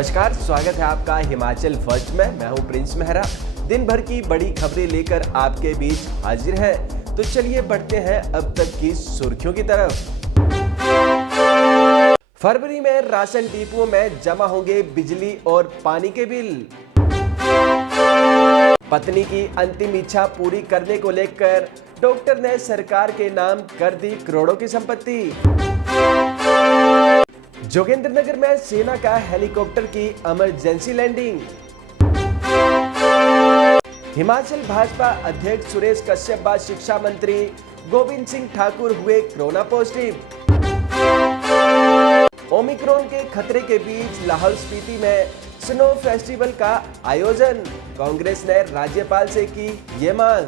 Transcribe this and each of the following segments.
नमस्कार, स्वागत है आपका हिमाचल फर्स्ट में। मैं हूं प्रिंस मेहरा। दिन भर की बड़ी खबरें लेकर आपके बीच हाजिर है। तो चलिए बढ़ते हैं अब तक की सुर्खियों की तरफ। फरवरी में राशन डिपुओं में जमा होंगे बिजली और पानी के बिल। पत्नी की अंतिम इच्छा पूरी करने को लेकर डॉक्टर ने सरकार के नाम कर दी करोड़ों की संपत्ति। जोगिंद्रनगर में सेना का हेलीकॉप्टर की इमरजेंसी लैंडिंग। हिमाचल भाजपा अध्यक्ष सुरेश कश्यप व शिक्षा मंत्री गोविंद सिंह ठाकुर हुए कोरोना पॉजिटिव। ओमिक्रॉन के खतरे के बीच लाहौल स्पीति में स्नो फेस्टिवल का आयोजन। कांग्रेस ने राज्यपाल से की ये मांग।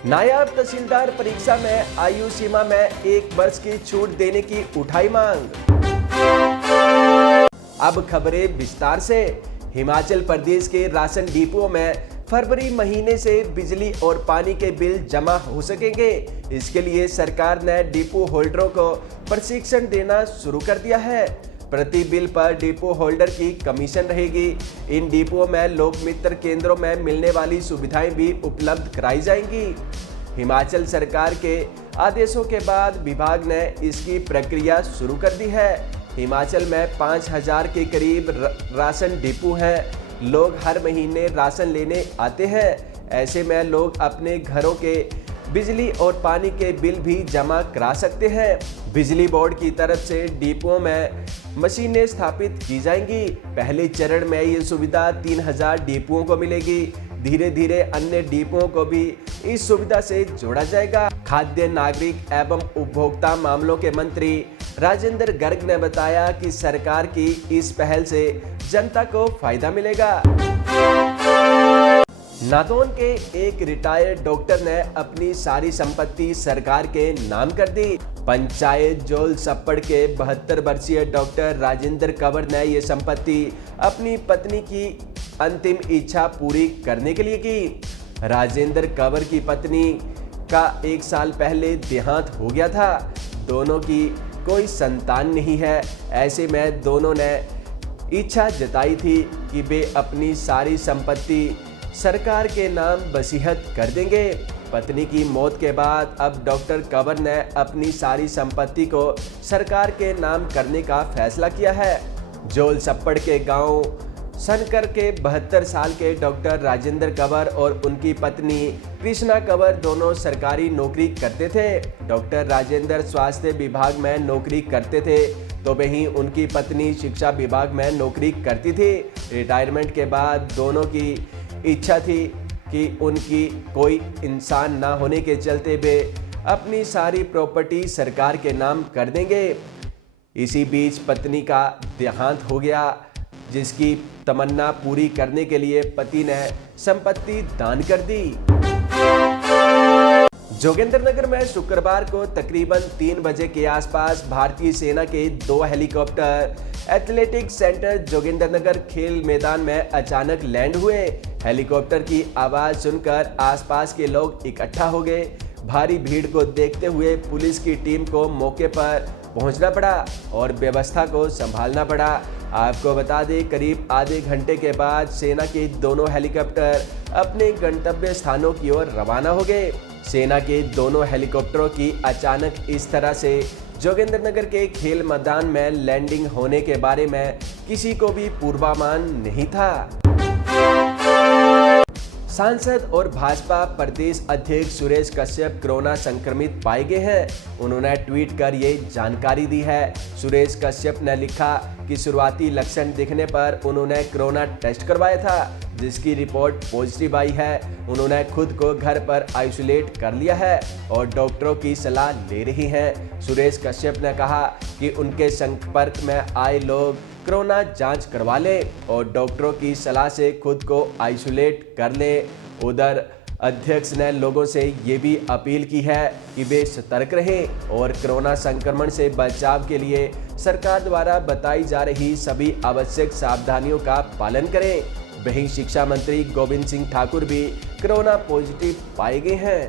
नायब तहसीलदार परीक्षा में आयु सीमा में 1 वर्ष की छूट देने की उठाई मांग। अब खबरें विस्तार से। हिमाचल प्रदेश के राशन डिपुओं में फरवरी महीने से बिजली और पानी के बिल जमा हो सकेंगे। इसके लिए सरकार ने डिपो होल्डरों को प्रशिक्षण देना शुरू कर दिया है। प्रति बिल पर डिपो होल्डर की कमीशन रहेगी। इन डिपोओं में लोक मित्र केंद्रों में मिलने वाली सुविधाएं भी उपलब्ध कराई जाएंगी। हिमाचल सरकार के आदेशों के बाद विभाग ने इसकी प्रक्रिया शुरू कर दी है। हिमाचल में 5000 के करीब राशन डिपो हैं। लोग हर महीने राशन लेने आते हैं। ऐसे में लोग अपने घरों के बिजली और पानी के बिल भी जमा करा सकते हैं। बिजली बोर्ड की तरफ से डिपोओं में मशीनें स्थापित की जाएंगी। पहले चरण में ये सुविधा 3000 डिपोओं को मिलेगी। धीरे धीरे अन्य डिपोओं को भी इस सुविधा से जोड़ा जाएगा। खाद्य नागरिक एवं उपभोक्ता मामलों के मंत्री राजेंद्र गर्ग ने बताया कि सरकार की इस पहल से जनता को फायदा मिलेगा। नादौन के एक रिटायर्ड डॉक्टर ने अपनी सारी संपत्ति सरकार के नाम कर दी। पंचायत जोल सप्पड़ के 72 वर्षीय डॉक्टर राजेंद्र कंवर ने ये संपत्ति अपनी पत्नी की अंतिम इच्छा पूरी करने के लिए की। राजेंद्र कंवर की पत्नी का 1 साल पहले देहांत हो गया था। दोनों की कोई संतान नहीं है। ऐसे में दोनों ने इच्छा जताई थी कि वे अपनी सारी संपत्ति सरकार के नाम वसीयत कर देंगे। पत्नी की मौत के बाद अब डॉक्टर कंवर ने अपनी सारी संपत्ति को सरकार के नाम करने का फैसला किया है। जोल सप्पड़ के गांव सनकर के 72 साल के डॉक्टर राजेंद्र कंवर और उनकी पत्नी कृष्णा कंवर दोनों सरकारी नौकरी करते थे। डॉक्टर राजेंद्र स्वास्थ्य विभाग में नौकरी करते थे तो वहीं उनकी पत्नी शिक्षा विभाग में नौकरी करती थी। रिटायरमेंट के बाद दोनों की इच्छा थी कि उनकी कोई इंसान ना होने के चलते वे अपनी सारी प्रॉपर्टी सरकार के नाम कर देंगे। इसी बीच पत्नी का देहांत हो गया, जिसकी तमन्ना पूरी करने के लिए पति ने संपत्ति दान कर दी। जोगिंद्रनगर में शुक्रवार को तकरीबन 3 बजे के आसपास भारतीय सेना के 2 हेलीकॉप्टर एथलेटिक्स सेंटर जोगिंद्रनगर खेल मैदान में अचानक लैंड हुए। हेलीकॉप्टर की आवाज सुनकर आसपास के लोग इकट्ठा हो गए। भारी भीड़ को देखते हुए पुलिस की टीम को मौके पर पहुंचना पड़ा और व्यवस्था को संभालना पड़ा। आपको बता दें, करीब आधे घंटे के बाद सेना के दोनों हेलीकॉप्टर अपने गंतव्य स्थानों की ओर रवाना हो गए। सेना के दोनों हेलीकॉप्टरों की अचानक इस तरह से जोगिंद्रनगर के खेल मैदान में लैंडिंग होने के बारे में किसी को भी पूर्वानुमान नहीं था। सांसद और भाजपा प्रदेश अध्यक्ष सुरेश कश्यप कोरोना संक्रमित पाए गए हैं। उन्होंने ट्वीट कर ये जानकारी दी है। सुरेश कश्यप ने लिखा कि शुरुआती लक्षण दिखने पर उन्होंने कोरोना टेस्ट करवाया था, जिसकी रिपोर्ट पॉजिटिव आई है। उन्होंने खुद को घर पर आइसोलेट कर लिया है और डॉक्टरों की सलाह ले रही हैं। सुरेश कश्यप ने कहा कि उनके संपर्क में आए लोग कोरोना जांच करवा लें और डॉक्टरों की सलाह से खुद को आइसोलेट कर लें। उधर अध्यक्ष ने लोगों से ये भी अपील की है कि वे सतर्क रहें और कोरोना संक्रमण से बचाव के लिए सरकार द्वारा बताई जा रही सभी आवश्यक सावधानियों का पालन करें। वहीं शिक्षा मंत्री गोविंद सिंह ठाकुर भी कोरोना पॉजिटिव पाए गए हैं।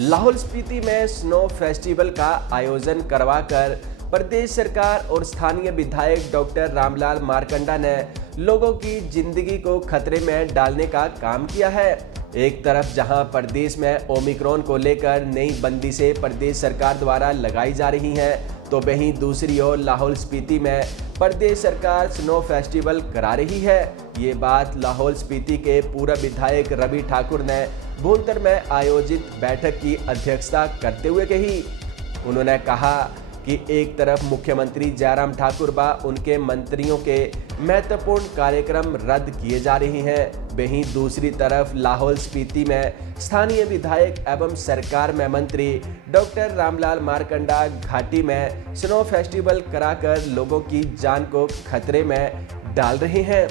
लाहौल स्पीति में स्नो फेस्टिवल का आयोजन करवाकर प्रदेश सरकार और स्थानीय विधायक डॉक्टर रामलाल मारकंडा ने लोगों की जिंदगी को खतरे में डालने का काम किया है। एक तरफ जहां प्रदेश में ओमिक्रॉन को लेकर नई बंदिशें प्रदेश सरकार द्वारा लगाई जा रही हैं, तो वहीं दूसरी ओर लाहौल स्पीति में प्रदेश सरकार स्नो फेस्टिवल करा रही है। ये बात लाहौल स्पीति के पूर्व विधायक रवि ठाकुर ने भूंतर में आयोजित बैठक की अध्यक्षता करते हुए कही। उन्होंने कहा कि एक तरफ मुख्यमंत्री जयराम ठाकुर व उनके मंत्रियों के महत्वपूर्ण कार्यक्रम रद्द किए जा रहे हैं, वहीं दूसरी तरफ लाहौल स्पीति में स्थानीय विधायक एवं सरकार में मंत्री डॉक्टर रामलाल मारकंडा घाटी में स्नो फेस्टिवल कराकर लोगों की जान को खतरे में डाल रहे हैं।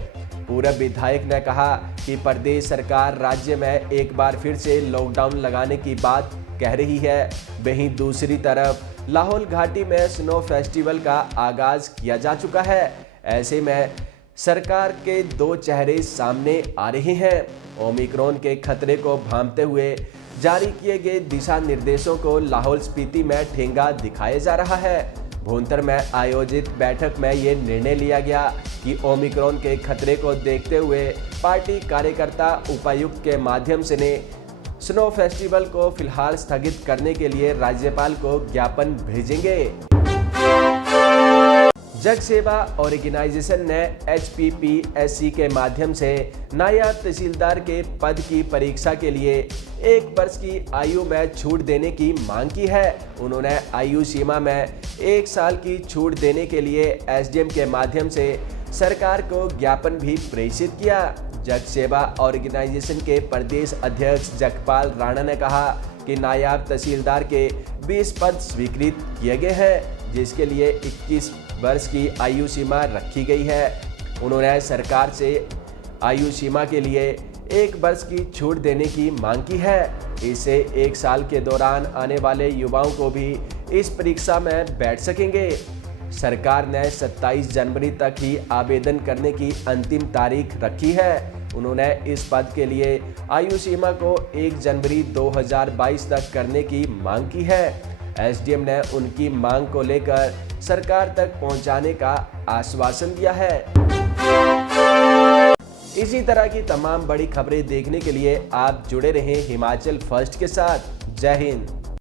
पूर्व विधायक ने कहा कि प्रदेश सरकार राज्य में एक बार फिर से लॉकडाउन लगाने की बात कह रही है, वहीं दूसरी तरफ लाहौल घाटी में स्नो फेस्टिवल का आगाज किया जा चुका है। ऐसे में सरकार के दो चेहरे सामने आ रहे हैं। ओमिक्रॉन के खतरे को भांपते हुए जारी किए गए दिशा निर्देशों को लाहौल स्पीति में ठेंगा दिखाया जा रहा है। भूंतर में आयोजित बैठक में ये निर्णय लिया गया कि ओमिक्रॉन के खतरे को देखते हुए पार्टी कार्यकर्ता उपायुक्त के माध्यम से ने स्नो फेस्टिवल को फिलहाल स्थगित करने के लिए राज्यपाल को ज्ञापन भेजेंगे। जग सेवा ऑर्गेनाइजेशन ने HPPSC के माध्यम से नायब तहसीलदार के पद की परीक्षा के लिए 1 वर्ष की आयु में छूट देने की मांग की है। उन्होंने आयु सीमा में 1 साल की छूट देने के लिए SDM के माध्यम से सरकार को ज्ञापन भी प्रेषित किया। जग सेवा ऑर्गेनाइजेशन के प्रदेश अध्यक्ष जगपाल राणा ने कहा कि नायब तहसीलदार के 20 पद स्वीकृत किए गए हैं, जिसके लिए 21 वर्ष की आयु सीमा रखी गई है। उन्होंने सरकार से आयु सीमा के लिए 1 वर्ष की छूट देने की मांग की है। इससे 1 साल के दौरान आने वाले युवाओं को भी इस परीक्षा में बैठ सकेंगे। सरकार ने 27 जनवरी तक ही आवेदन करने की अंतिम तारीख रखी है। उन्होंने इस पद के लिए आयु सीमा को 1 जनवरी 2022 तक करने की मांग की है। SDM ने उनकी मांग को लेकर सरकार तक पहुंचाने का आश्वासन दिया है। इसी तरह की तमाम बड़ी खबरें देखने के लिए आप जुड़े रहें हिमाचल फर्स्ट के साथ। जय हिंद।